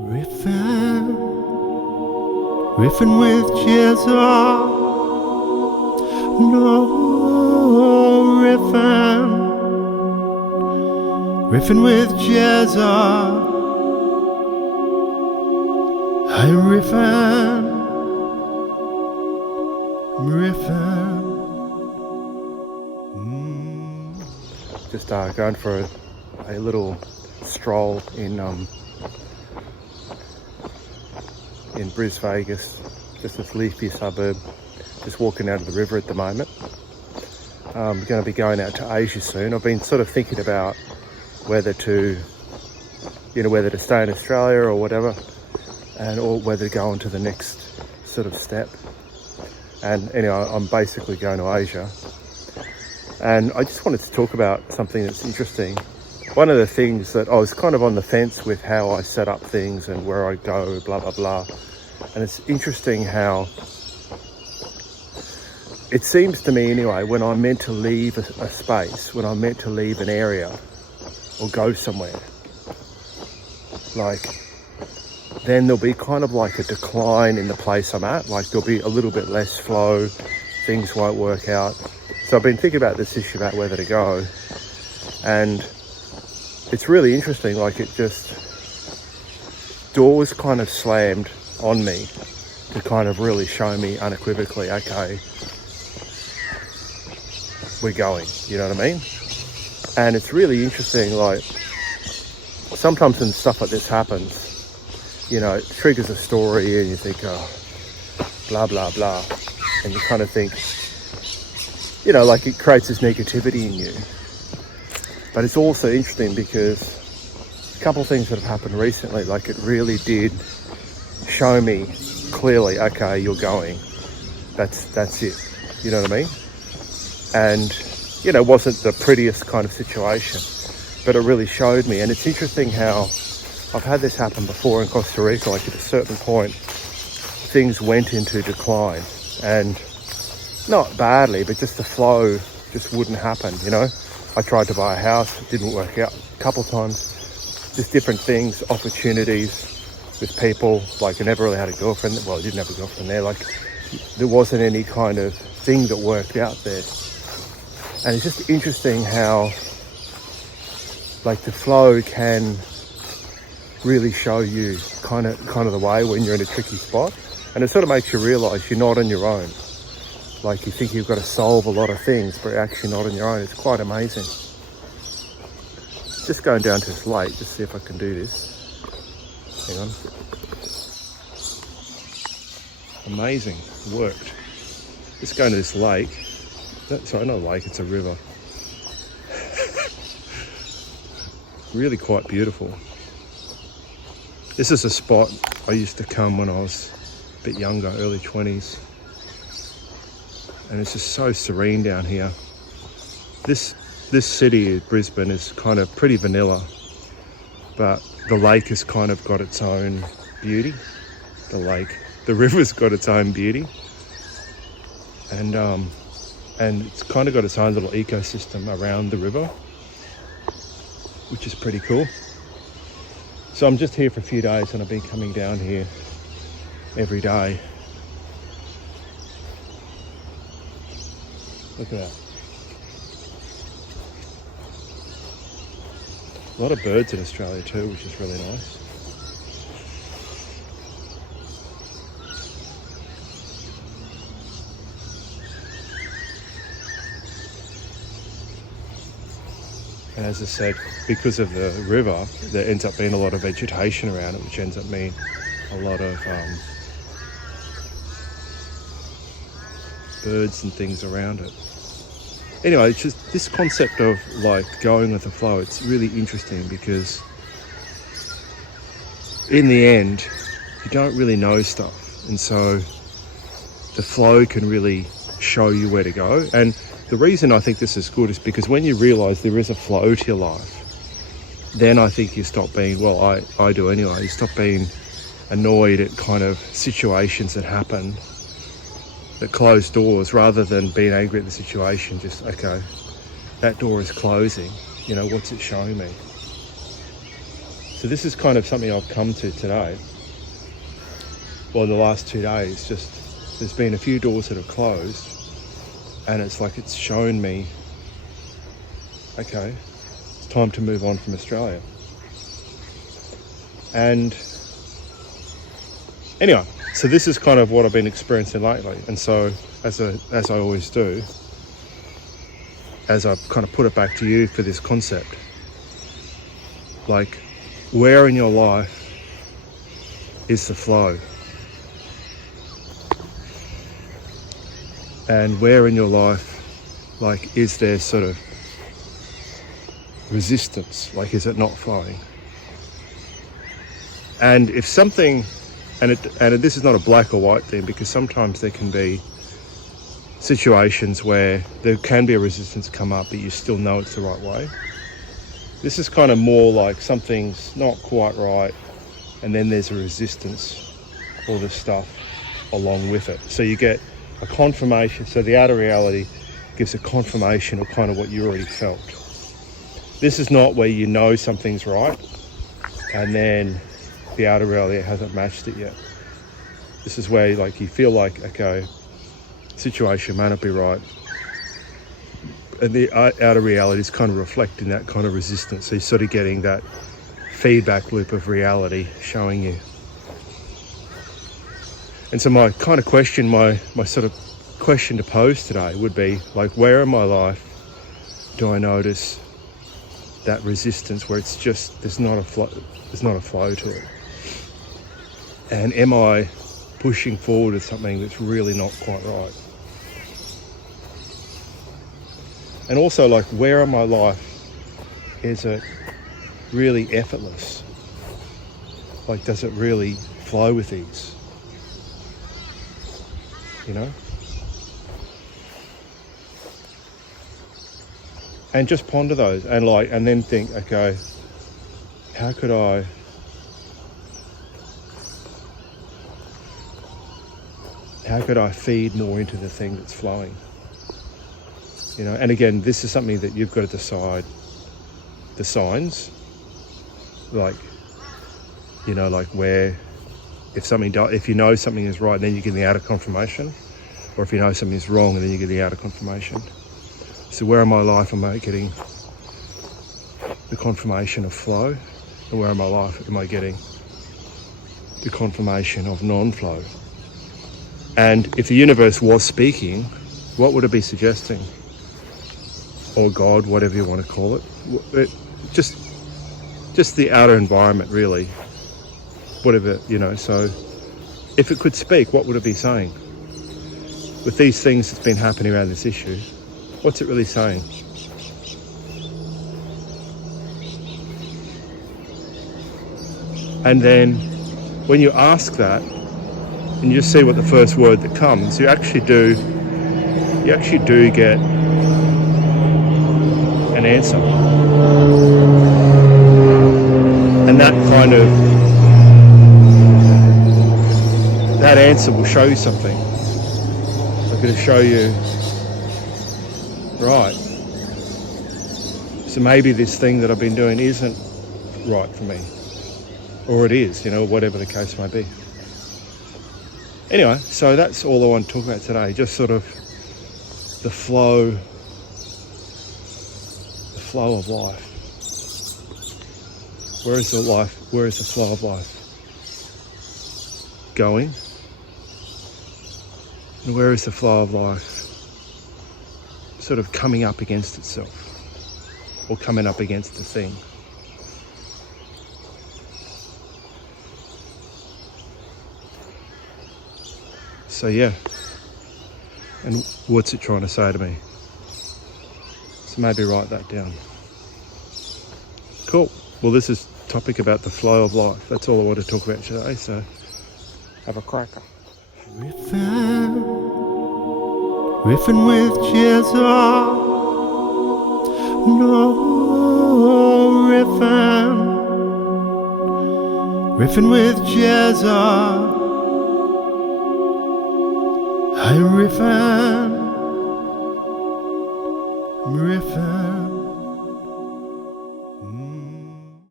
Riffin', riffin' with Jeza. No, riffin' with Jeza. I'm riffin'. Just going for a little stroll in Bris Vegas, just this leafy suburb. Just walking out of the river at the moment. I'm going to be going out to Asia soon. I've been sort of thinking about whether to stay in Australia or whatever, or whether to go on to the next sort of step. And anyway, I'm basically going to Asia. And I just wanted to talk about something that's interesting. One of the things that I was kind of on the fence with how I set up things and where I go, blah, blah, blah. And it's interesting how it seems to me anyway, when I'm meant to leave a space, when I'm meant to leave an area or go somewhere, like, then there'll be kind of like a decline in the place I'm at. Like there'll be a little bit less flow, things won't work out. So I've been thinking about this issue about whether to go, and it's really interesting. Like doors kind of slammed on me to kind of really show me unequivocally, okay, we're going, you know what I mean? And it's really interesting, like sometimes when stuff like this happens, you know, it triggers a story and you think, oh, blah, blah, blah. And you kind of think, you know, like it creates this negativity in you. But it's also interesting because a couple of things that have happened recently, like it really did show me clearly, okay, you're going. That's it. You know what I mean? And, you know, it wasn't the prettiest kind of situation, but it really showed me. And it's interesting how I've had this happen before in Costa Rica. Like at a certain point, things went into decline, and not badly, but just the flow just wouldn't happen, you know? I tried to buy a house, it didn't work out a couple times, just different things, opportunities with people. Like I never really had a girlfriend. Well, I didn't have a girlfriend there. Like there wasn't any kind of thing that worked out there. And it's just interesting how like the flow can really show you kind of the way when you're in a tricky spot. And it sort of makes you realise you're not on your own. Like you think you've got to solve a lot of things, but you're actually not on your own. It's quite amazing. Just going down to this lake, just see if I can do this. Hang on. Amazing, it worked. Just going to this lake. Sorry, not a lake, it's a river. Really quite beautiful. This is a spot I used to come when I was a bit younger, early 20s. And it's just so serene down here. This city, Brisbane, is kind of pretty vanilla, but the lake has kind of got its own beauty. The river's got its own beauty. And it's kind of got its own little ecosystem around the river, which is pretty cool. So I'm just here for a few days, and I've been coming down here every day. Look at that. A lot of birds in Australia too, which is really nice. And as I said, because of the river, there ends up being a lot of vegetation around it, which ends up being a lot of birds and things around it. Anyway, it's just this concept of like going with the flow. It's really interesting because in the end, you don't really know stuff. And so the flow can really show you where to go. And the reason I think this is good is because when you realise there is a flow to your life, then I think you stop being, well, I do anyway, you stop being annoyed at kind of situations that happen, that close doors, rather than being angry at the situation. Just, okay, that door is closing, you know, what's it showing me? So this is kind of something I've come to today. Well, in the last 2 days, just there's been a few doors that have closed, and it's like it's shown me, okay, it's time to move on from Australia. And anyway, so this is kind of what I've been experiencing lately. And so, as I always do, as I kind of put it back to you for this concept, like, where in your life is the flow? And where in your life, like, is there sort of resistance? Like, is it not flowing? And if something, and this is not a black or white thing, because sometimes there can be situations where there can be a resistance come up, but you still know it's the right way. This is kind of more like something's not quite right, and then there's a resistance, all this stuff along with it. So you get a confirmation. So the outer reality gives a confirmation of kind of what you already felt. This is not where you know something's right, and then the outer reality hasn't matched it yet. This is where, like, you feel like, okay, situation may not be right, and the outer reality is kind of reflecting that kind of resistance. So you're sort of getting that feedback loop of reality showing you. And so my kind of question, my sort of question to pose today would be, like, where in my life do I notice that resistance where it's just, there's not a flow to it? And am I pushing forward with something that's really not quite right? And also, like, where in my life is it really effortless? Like, does it really flow with ease? You know? And just ponder those, and then think, okay, how could I feed more into the thing that's flowing? You know, and again, this is something that you've got to decide the signs, like, you know, like where, if you know something is right, then you get the outer confirmation, or if you know something is wrong, and then you get the outer confirmation. So where in my life am I getting the confirmation of flow, and where in my life am I getting the confirmation of non-flow? And if the universe was speaking, what would it be suggesting? Or God, whatever you want to call it. Just the outer environment, really. Whatever, you know. So if it could speak, what would it be saying? With these things that's been happening around this issue, what's it really saying? And then when you ask that, and you just see what the first word that comes, you actually do get an answer. And that answer will show you something. Like, it'll show you, right, so maybe this thing that I've been doing isn't right for me. Or it is, you know, whatever the case may be. Anyway, so that's all I want to talk about today. Just sort of the flow of life. Where is the flow of life going? And where is the flow of life sort of coming up against itself, or coming up against the thing? So yeah, and what's it trying to say to me? So maybe write that down. Cool. Well, this is a topic about the flow of life. That's all I want to talk about today, so have a cracker. Riffing with Jeza. No, riffing with Jeza. I'm riffing.